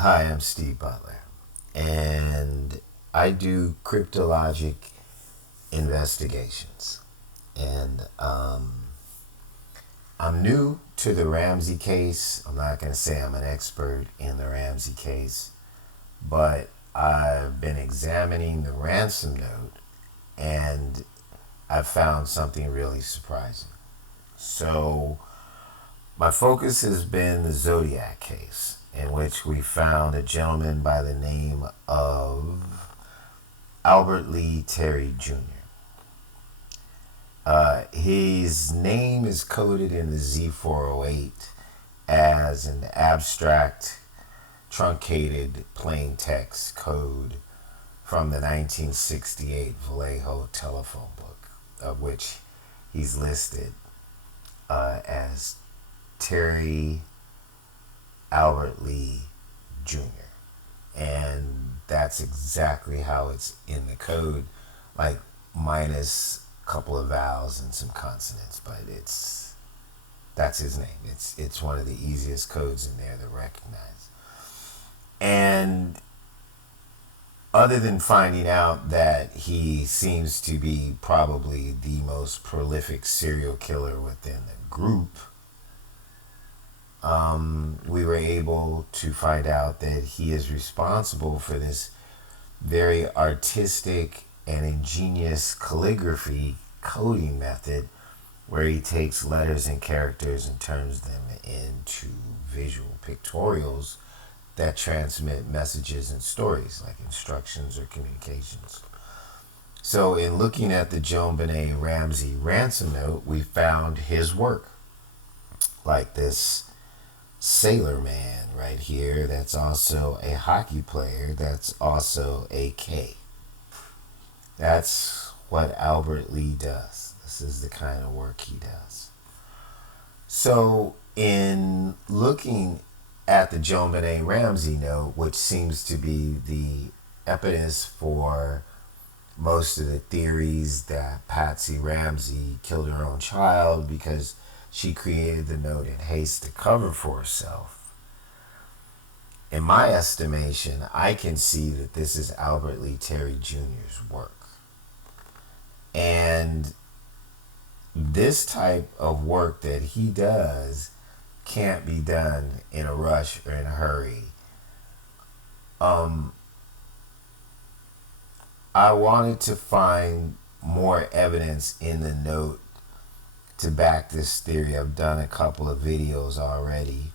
Hi, I'm Steve Butler, and I do cryptologic investigations. And I'm new to the Ramsey case. I'm not going to say I'm an expert in the Ramsey case, but I've been examining the ransom note and I've found something really surprising. So, my focus has been the Zodiac case, in which we found a gentleman by the name of Albert Lee Terry Jr. His name is coded in the Z408 as an abstract, truncated plain text code from the 1968 Vallejo telephone book, of which he's listed as Terry Albert Lee Jr. And that's exactly how it's in the code, like minus a couple of vowels and some consonants, but that's his name. It's one of the easiest codes in there to recognize. And other than finding out that he seems to be probably the most prolific serial killer within the group, we were able to find out that he is responsible for this very artistic and ingenious calligraphy coding method where he takes letters and characters and turns them into visual pictorials that transmit messages and stories like instructions or communications. So in looking at the JonBenet Ramsey ransom note, we found his work, like this sailor man right here that's also a hockey player, that's also a K. That's what Albert Lee does. This is the kind of work he does. So in looking at the JonBenet Ramsey note, which seems to be the impetus for most of the theories that Patsy Ramsey killed her own child because she created the note in haste to cover for herself. In my estimation, I can see that this is Albert Lee Terry Jr.'s work. And this type of work that he does can't be done in a rush or in a hurry. I wanted to find more evidence in the note to back this theory. I've done a couple of videos already,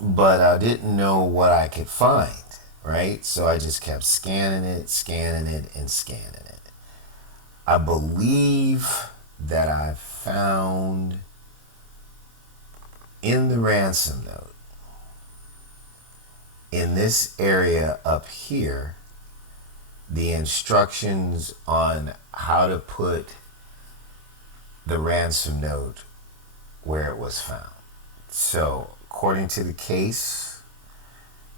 but I didn't know what I could find, right? So I just kept scanning it, and scanning it. I believe that I found in the ransom note, in this area up here, the instructions on how to put the ransom note where it was found. So, according to the case,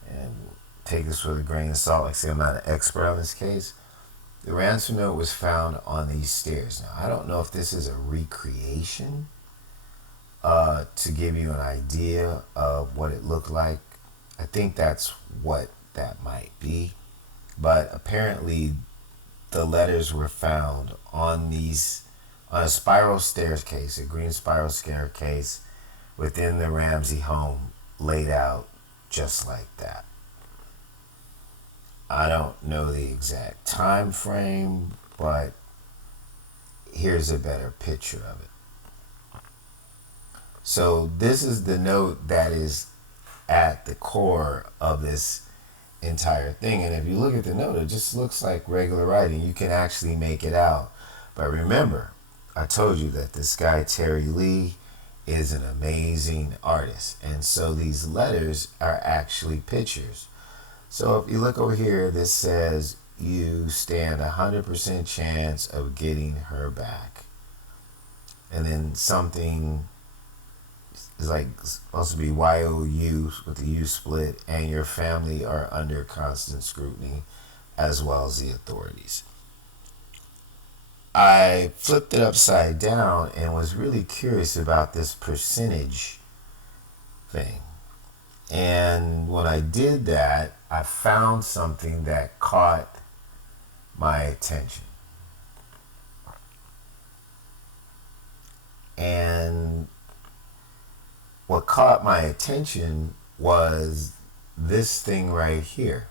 and take this with a grain of salt, like I say, I'm not an expert on this case, the ransom note was found on these stairs. Now, I don't know if this is a recreation to give you an idea of what it looked like. I think that's what that might be. But apparently, the letters were found on a spiral staircase, a green spiral staircase within the Ramsey home, laid out just like that. I don't know the exact time frame, but here's a better picture of it. So this is the note that is at the core of this entire thing. And if you look at the note, it just looks like regular writing. You can actually make it out. But remember, I told you that this guy, Terry Lee, is an amazing artist. And so these letters are actually pictures. So if you look over here, this says you stand 100% chance of getting her back. And then something is like supposed to be YOU with the U split, and your family are under constant scrutiny as well as the authorities. I flipped it upside down and was really curious about this percentage thing. And when I did that, I found something that caught my attention. And what caught my attention was this thing right here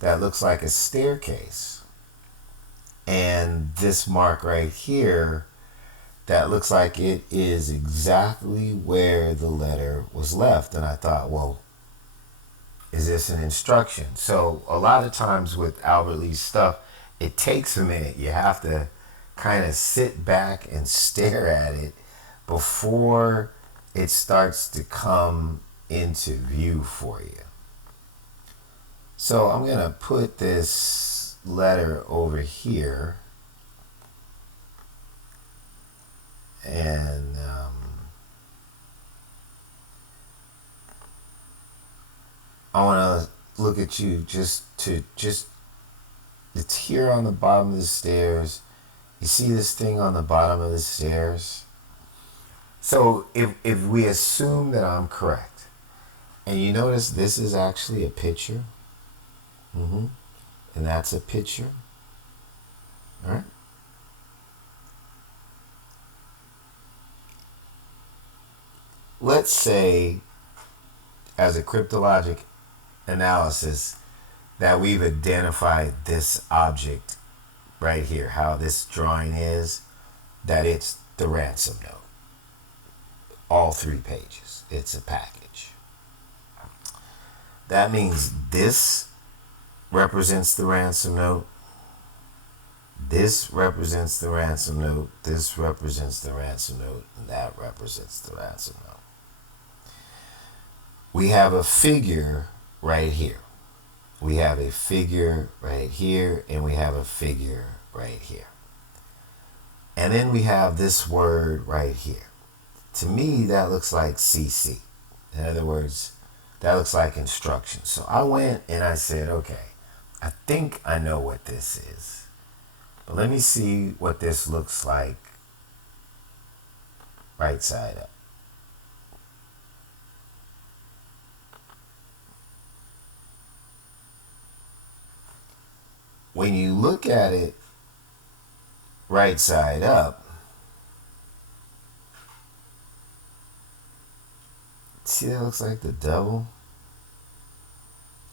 that looks like a staircase. And this mark right here that looks like it is exactly where the letter was left. And I thought, well, is this an instruction? So a lot of times with Albert Lee's stuff, it takes a minute. You have to kind of sit back and stare at it before it starts to come into view for you. So I'm going to put this letter over here, and I want to look at you it's here on the bottom of the stairs. You see this thing on the bottom of the stairs? So if we assume that I'm correct, and you notice this is actually a picture, and that's a picture, all right? Let's say, as a cryptologic analysis, that we've identified this object right here, how this drawing is, that it's the ransom note. All 3 pages. It's a package. That means this represents the ransom note. This represents the ransom note. This represents the ransom note. And that represents the ransom note. We have a figure right here. We have a figure right here, and we have a figure right here. And then we have this word right here. To me, that looks like CC. In other words, that looks like instruction. So I went and I said, okay, I think I know what this is. But let me see what this looks like right side up. When you look at it right side up, see that looks like the devil?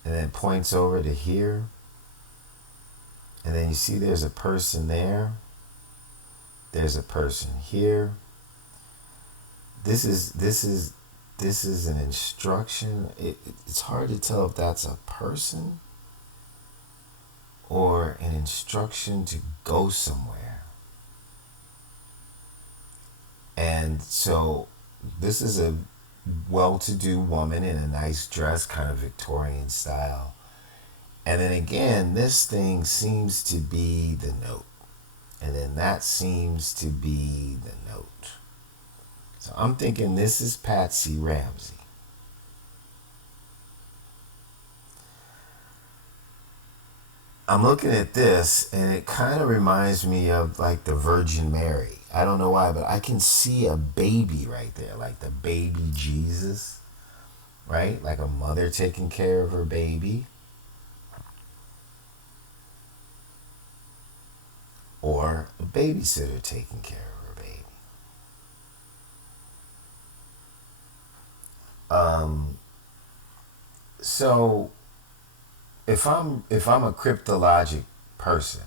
And then points over to here. And then you see there's a person there. There's a person here. This is an instruction. It's hard to tell if that's a person or an instruction to go somewhere. And so this is a well-to-do woman in a nice dress, kind of Victorian style. And then again, this thing seems to be the note. And then that seems to be the note. So I'm thinking this is Patsy Ramsey. I'm looking at this, and it kind of reminds me of like the Virgin Mary. I don't know why, but I can see a baby right there, like the baby Jesus, right? Like a mother taking care of her baby. Or a babysitter taking care of her baby. So if I'm a cryptologic person,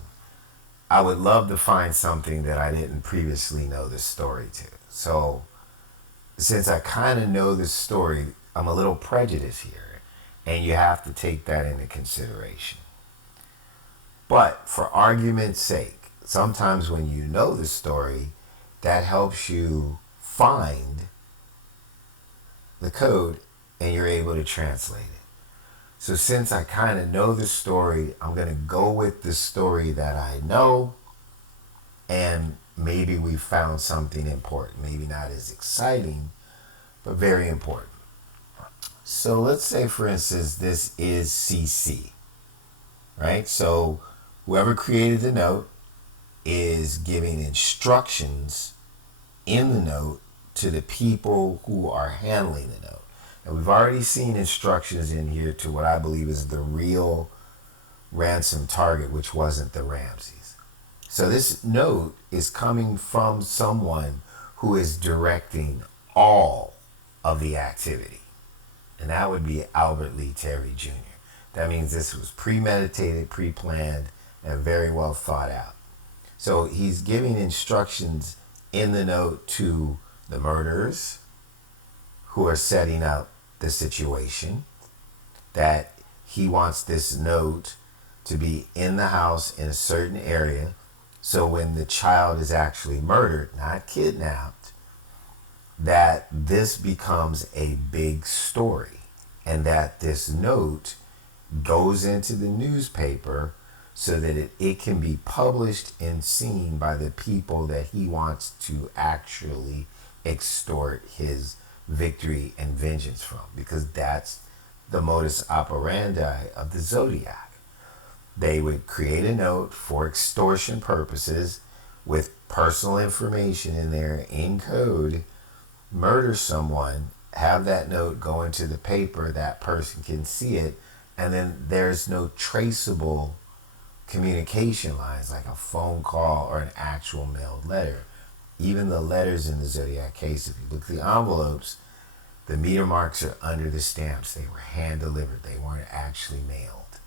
I would love to find something that I didn't previously know the story to. So since I kind of know this story, I'm a little prejudiced here, and you have to take that into consideration. But for argument's sake, sometimes when you know the story, that helps you find the code and you're able to translate it. So since I kind of know the story, I'm going to go with the story that I know, and maybe we found something important. Maybe not as exciting, but very important. So let's say, for instance, this is CC, right? So whoever created the note is giving instructions in the note to the people who are handling the note. And we've already seen instructions in here to what I believe is the real ransom target, which wasn't the Ramseys. So this note is coming from someone who is directing all of the activity. And that would be Albert Lee Terry Jr. That means this was premeditated, pre-planned, and very well thought out. So he's giving instructions in the note to the murderers who are setting up the situation, that he wants this note to be in the house in a certain area, so when the child is actually murdered, not kidnapped, that this becomes a big story, and that this note goes into the newspaper so that it can be published and seen by the people that he wants to actually extort his victory and vengeance from, because that's the modus operandi of the Zodiac. They would create a note for extortion purposes with personal information in there in code, murder someone, have that note go into the paper, that person can see it, and then there's no traceable communication lines like a phone call or an actual mailed letter. Even the letters in the Zodiac case, if you look at the envelopes, the meter marks are under the stamps. They were hand delivered. They weren't actually mailed.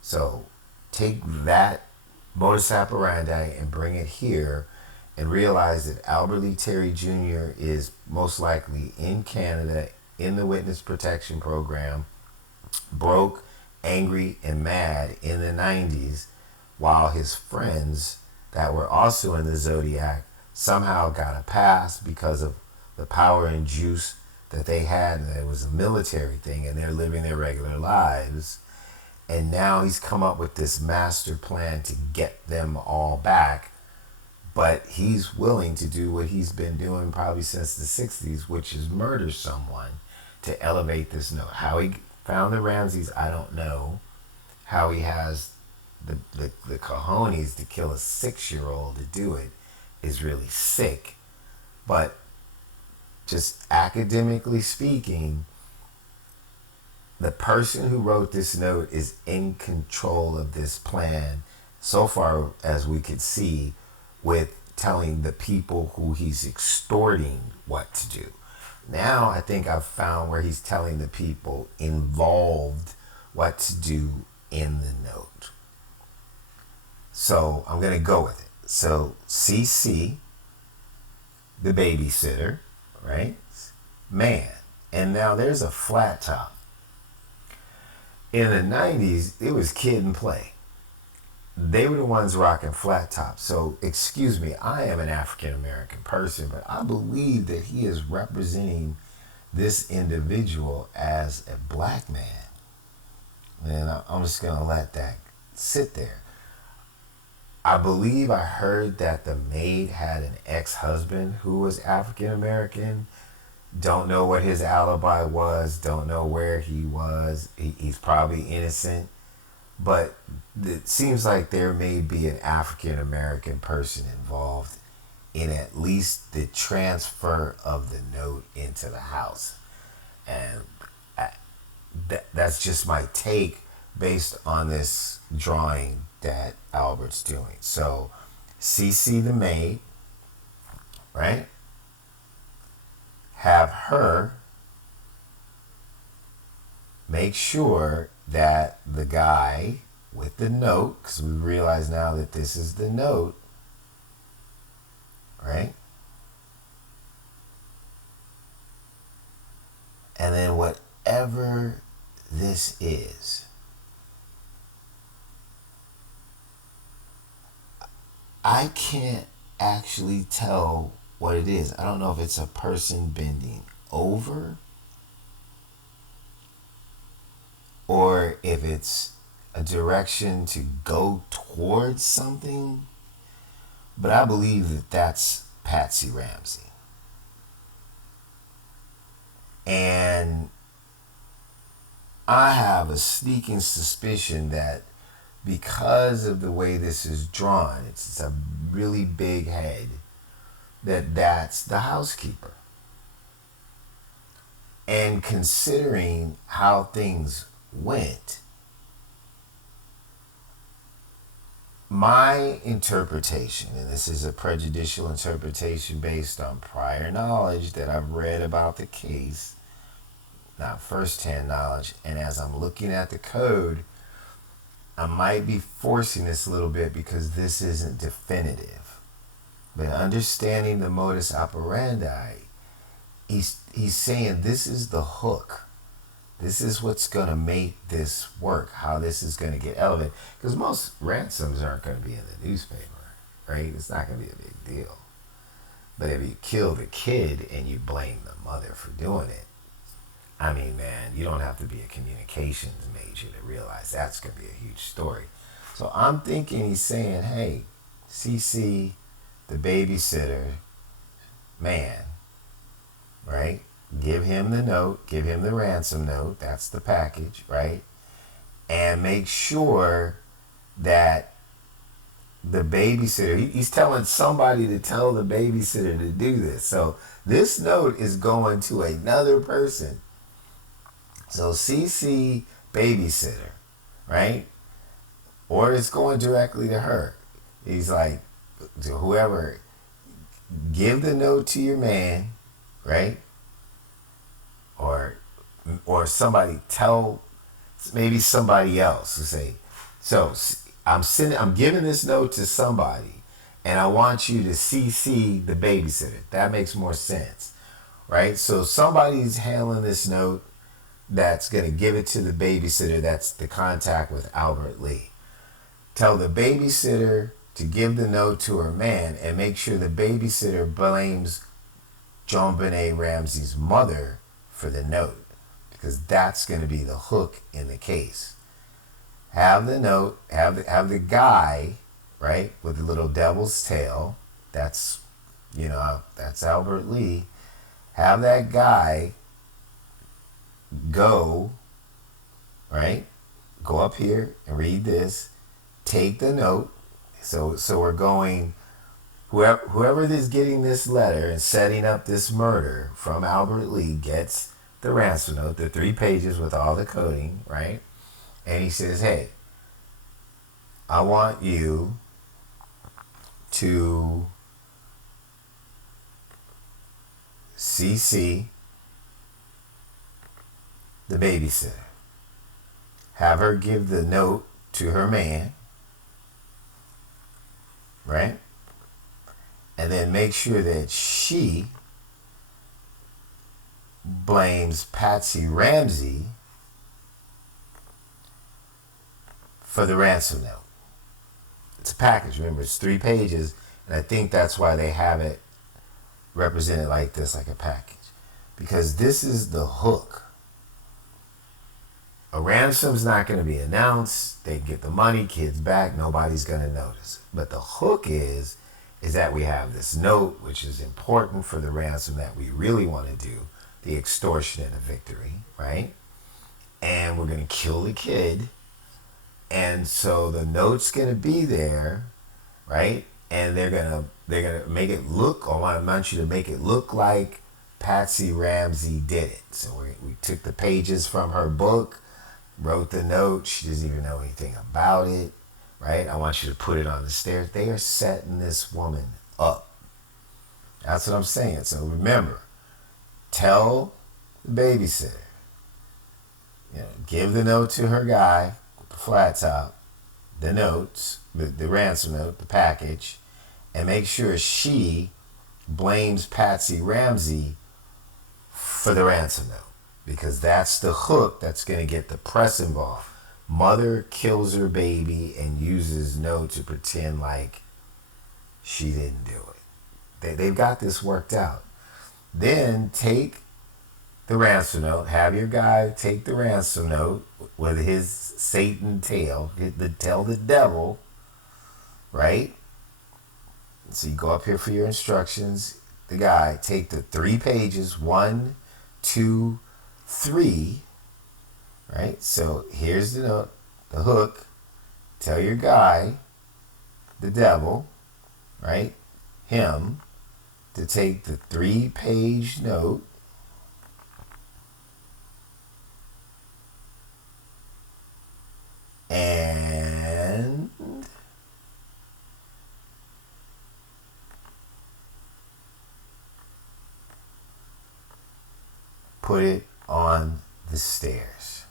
So take that modus operandi and bring it here, and realize that Albert Lee Terry Jr. is most likely in Canada in the witness protection program, broke, angry, and mad in the 90s, while his friends that were also in the Zodiac somehow got a pass because of the power and juice that they had, and it was a military thing, and they're living their regular lives. And now he's come up with this master plan to get them all back, but he's willing to do what he's been doing probably since the 60s, which is murder someone to elevate this note. How he found the Ramseys, I don't know. How he has the cojones to kill a 6-year-old to do it is really sick. But just academically speaking, the person who wrote this note is in control of this plan, so far as we could see, with telling the people who he's extorting what to do. Now I think I've found where he's telling the people involved what to do in the note. So I'm going to go with it. So CC, the babysitter, right? Man. And now there's a flat top. In the 90s, it was kid and play. They were the ones rocking flat tops. So, excuse me, I am an African American person, but I believe that he is representing this individual as a black man. And I'm just going to let that sit there. I believe I heard that the maid had an ex-husband who was African American. Don't know what his alibi was. Don't know where he was. He's probably innocent. But it seems like there may be an African American person involved in at least the transfer of the note into the house. And that's just my take based on this drawing that Albert's doing. So, CC the maid, right? Have her make sure that the guy with the note, because we realize now that this is the note, right? And then whatever this is, I can't actually tell what it is. I don't know if it's a person bending over or if it's a direction to go towards something. But I believe that that's Patsy Ramsey. And I have a sneaking suspicion that because of the way this is drawn, it's a really big head, that's the housekeeper. And considering how things went, my interpretation, and this is a prejudicial interpretation based on prior knowledge that I've read about the case, not first-hand knowledge, and as I'm looking at the code, I might be forcing this a little bit because this isn't definitive. But understanding the modus operandi, he's saying this is the hook. This is what's going to make this work, how this is going to get elevated. Because most ransoms aren't going to be in the newspaper, right? It's not going to be a big deal. But if you kill the kid and you blame the mother for doing it, I mean, man, you don't have to be a communications major to realize that's going to be a huge story. So I'm thinking he's saying, hey, CC, the babysitter, man, right? Give him the note, give him the ransom note, that's the package, right? And make sure that the babysitter, he's telling somebody to tell the babysitter to do this. So this note is going to another person. So CC babysitter, right? Or it's going directly to her. He's like, to whoever, give the note to your man, right? Or somebody tell, maybe somebody else to say, so I'm giving this note to somebody and I want you to CC the babysitter. That makes more sense, right? So somebody's handling this note that's going to give it to the babysitter. That's the contact with Albert Lee. Tell the babysitter to give the note to her man and make sure the babysitter blames JonBenet Ramsey's mother for the note, because that's going to be the hook in the case. Have the note, have the guy, right, with the little devil's tail. That's, that's Albert Lee. Have that guy go, right? Go up here and read this. Take the note. So we're going, whoever is getting this letter and setting up this murder from Albert Lee gets the ransom note, the 3 pages with all the coding, right? And he says, hey, I want you to CC the babysitter. Have her give the note to her man, right? And then make sure that she blames Patsy Ramsey for the ransom note. It's a package, remember, it's 3 pages, and I think that's why they have it represented like this, like a package. Because this is the hook. A ransom's not going to be announced. They get the money, kids back, nobody's going to notice. But the hook is that we have this note, which is important for the ransom that we really want to do, the extortion and the victory, right? And we're going to kill the kid. And so the note's going to be there, right? And they're going to make it look, I want you to make it look like Patsy Ramsey did it. So we took the pages from her book, wrote the note. She doesn't even know anything about it, right? I want you to put it on the stairs. They are setting this woman up. That's what I'm saying. So remember, tell the babysitter, give the note to her guy with the flat top, the notes, the ransom note, the package, and make sure she blames Patsy Ramsey for the ransom note. Because that's the hook that's going to get the press involved. Mother kills her baby and uses note to pretend like she didn't do it. They've got this worked out. Then take the ransom note. Have your guy take the ransom note with his Satan tail. Tell the devil, right? So you go up here for your instructions. The guy, take the 3 pages, 1, 2, 3, right? So here's the note, the hook. Tell your guy, the devil, right? Him, to take the 3-page note put it on the stairs.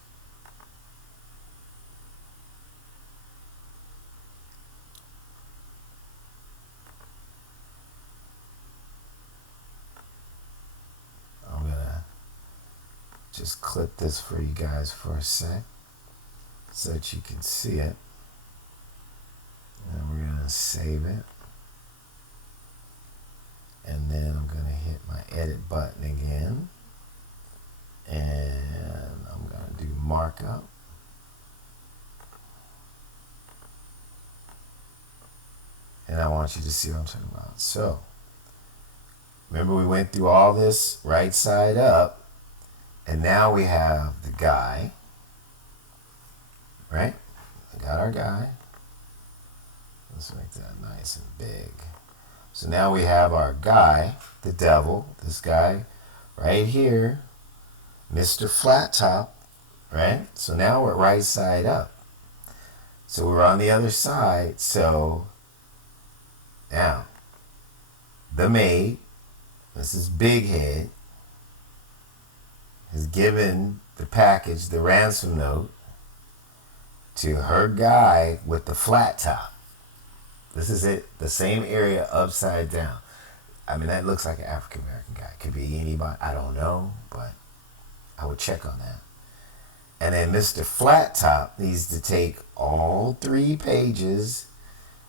I'm gonna just clip this for you guys for a sec so that you can see it. And we're gonna save it. And then I'm gonna hit my edit button again. And I'm gonna do markup. And I want you to see what I'm talking about. So, remember we went through all this right side up, and now we have the guy, right? We got our guy. Let's make that nice and big. So now we have our guy, the devil, this guy right here, Mr. Flat Top, right? So now we're right side up. So we're on the other side. So now, the maid, this is Big Head, has given the package, the ransom note, to her guy with the flat top. This is it, the same area upside down. I mean, that looks like an African American guy. Could be anybody, I don't know, but I would check on that. And then Mr. Flat Top needs to take all 3 pages,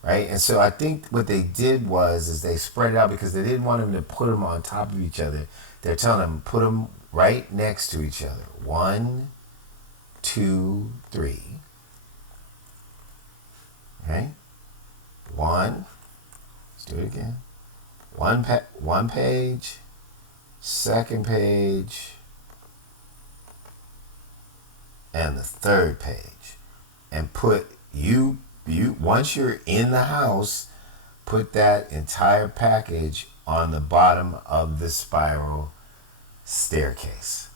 right? And so I think what they did is they spread it out because they didn't want them to put them on top of each other. They're telling them put them right next to each other. 1, 2, 3. Okay? 1. Let's do it again. One page. Second page. And the third page. And put you once you're in the house, put that entire package on the bottom of the spiral staircase.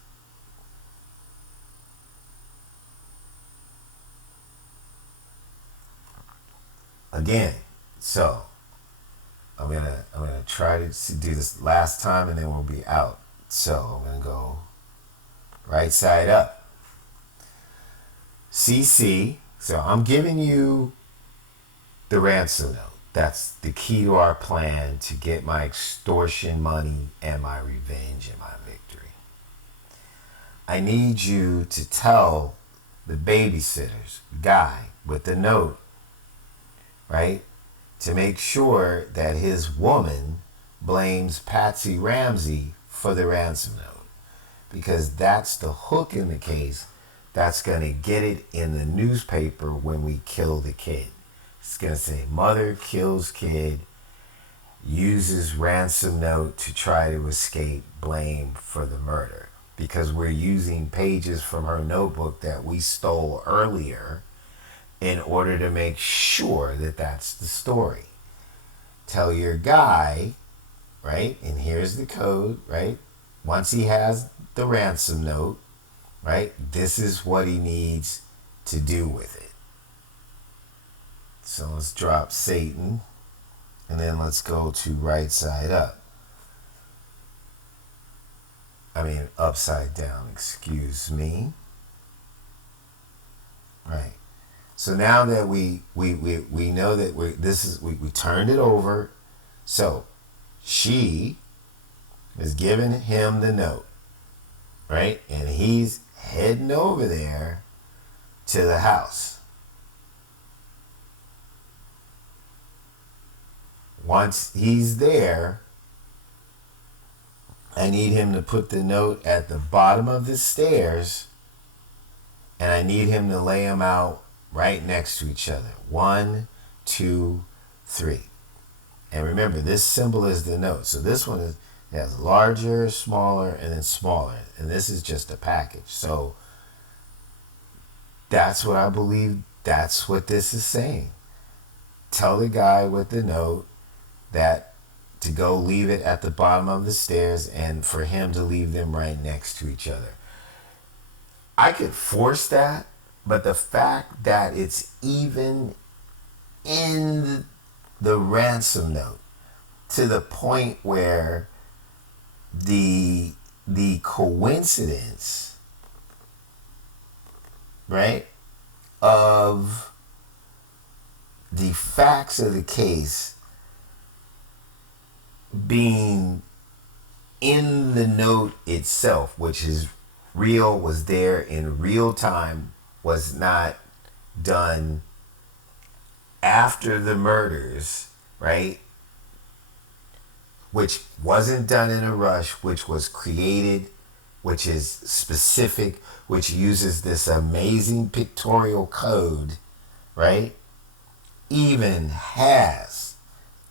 Again, so I'm gonna try to do this last time and then we'll be out. So I'm gonna go right side up. CC. So I'm giving you the ransom note. That's the key to our plan to get my extortion money and my revenge and my victory. I need you to tell the babysitter's guy with the note, right, to make sure that his woman blames Patsy Ramsey for the ransom note. Because that's the hook in the case that's going to get it in the newspaper when we kill the kid. It's going to say, mother kills kid, uses ransom note to try to escape blame for the murder. Because we're using pages from her notebook that we stole earlier in order to make sure that that's the story. Tell your guy, right, and here's the code, right, once he has the ransom note, right, this is what he needs to do with it. So let's drop Satan, and then let's go to right side up. I mean, upside down, excuse me. Right. So now that we know that we turned it over. So she is giving him the note, right? And he's heading over there to the house. Once he's there, I need him to put the note at the bottom of the stairs, and I need him to lay them out right next to each other. 1, 2, 3. And remember, this symbol is the note. So this one has larger, smaller, and then smaller. And this is just a package. So that's what I believe. That's what this is saying. Tell the guy with the note that to go leave it at the bottom of the stairs and for him to leave them right next to each other. I could force that, but the fact that it's even in the ransom note to the point where the the coincidence, right, of the facts of the case being in the note itself, which is real, was there in real time, was not done after the murders, right? Which wasn't done in a rush, which was created, which is specific, which uses this amazing pictorial code, right? Even has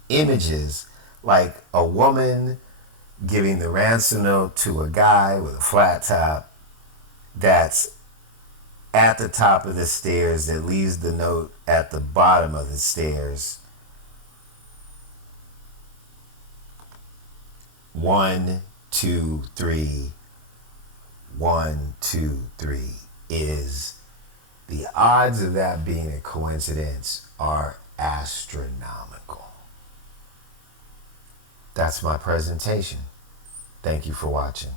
images like a woman giving the ransom note to a guy with a flat top that's at the top of the stairs that leaves the note at the bottom of the stairs. 1, 2, 3, 1, 2, 3 is the odds of that being a coincidence are astronomical. That's my presentation. Thank you for watching.